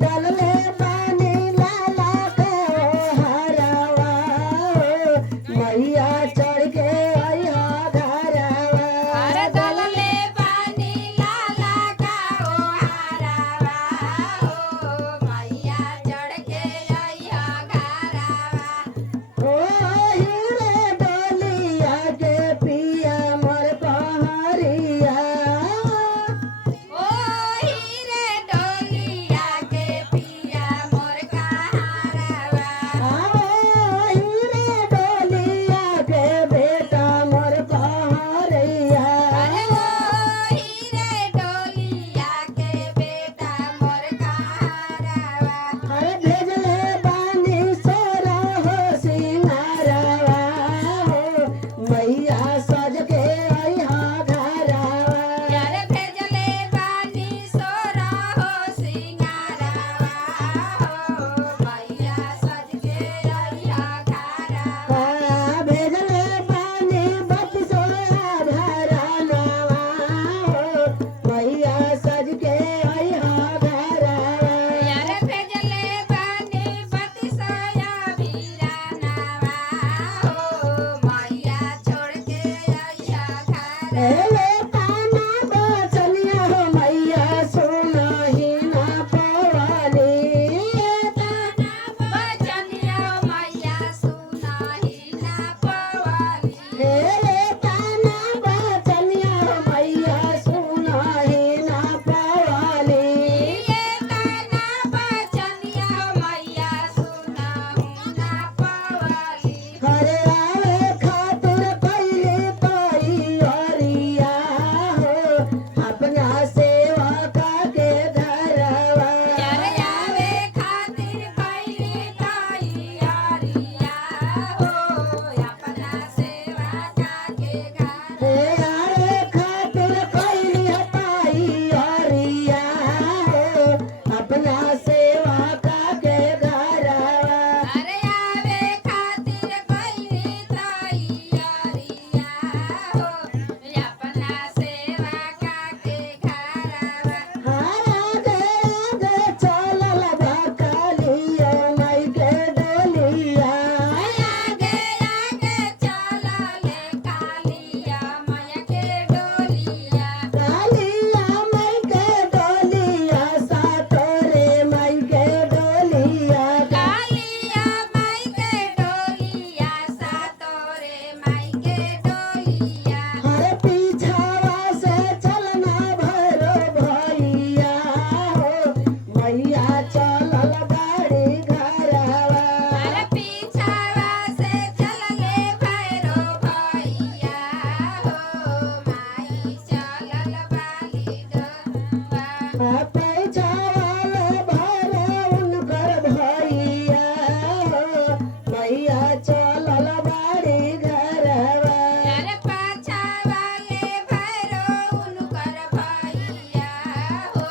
डलले पानी लाला के हरावा मैया चढ़ के अइहा घरवा। अरे दलले पानी लाला का ओ हारावा हो मैया चढ़ के अइहा घरवा। ओ हीरे डोलिया के पिया मोर पहरिया ओ हीरे डोलिया के पिया मोर कहारवा। हीरे डोलिया के बेटा मोर पहरिया। अरे ओ हीरे डोलिया के बेटा मोर कहारवा। अरे भेजले बानी सोरा हो सिंगारवा हो मैया सज के अइहा घरवा। यार भेजले बानी सोरा हो सिंगारवा हो मैया सज के अइहा घरवा। भेजले बानी बत्सोया घरवा हो मैया सज के अइहा घरवा। यार भेजले बानी बत्सोया वीरानवा हो मैया छोड़ के अइहा घरवा। एले ताना बचनिया हो मैया सुनहि ना पवाली। ताना बचनिया मैया सुनाही ना पवाली। एले ताना बचनिया हो मैया सुनहि ना पवाली। ये ताना बचनिया मैया सुनाहु ना पवाली। हरे आवे खातिर पहिले तैयारिया हो अपना सेवा के घरवा। यार आवे खातिर पहिले तैयारिया हो अपना सेवा के घर। हे आवे खातिर पहिले तैयारिया हो अपना सेवा के घरवा। अरे आवे खातिर पहिले तैयारिया हो अपना सेवा के घरवा। आगे आगे चलल बकलिया माई के डोलिया। आगे आगे चलले कालिया मैया के डोलिया। कालिया माई के डोलिया सातोरे माई के डोलिया। कालिया माई के डोलिया सातोरे माई के डोलिया। हर पीछावा से चलना भैरो भैया हो मैया चलल गाड़ी घरवा। अरे पीछावा से चलले भैरो भैया हो माई चलल बाली डोवा। पैछावाले भैरो उनकर भैया हो मैया चलल गाड़ी घरवा। अरे पाछा वाले भैरो उनकर भैया हो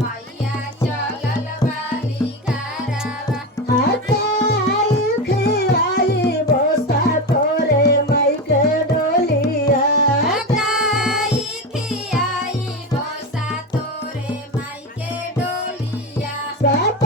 मैया चलल बाली घरवा। हटाई खियाई बोसा तोरे माई के डोलिया। गाई खियाई भोसा तोरे माई के डोलिया। सात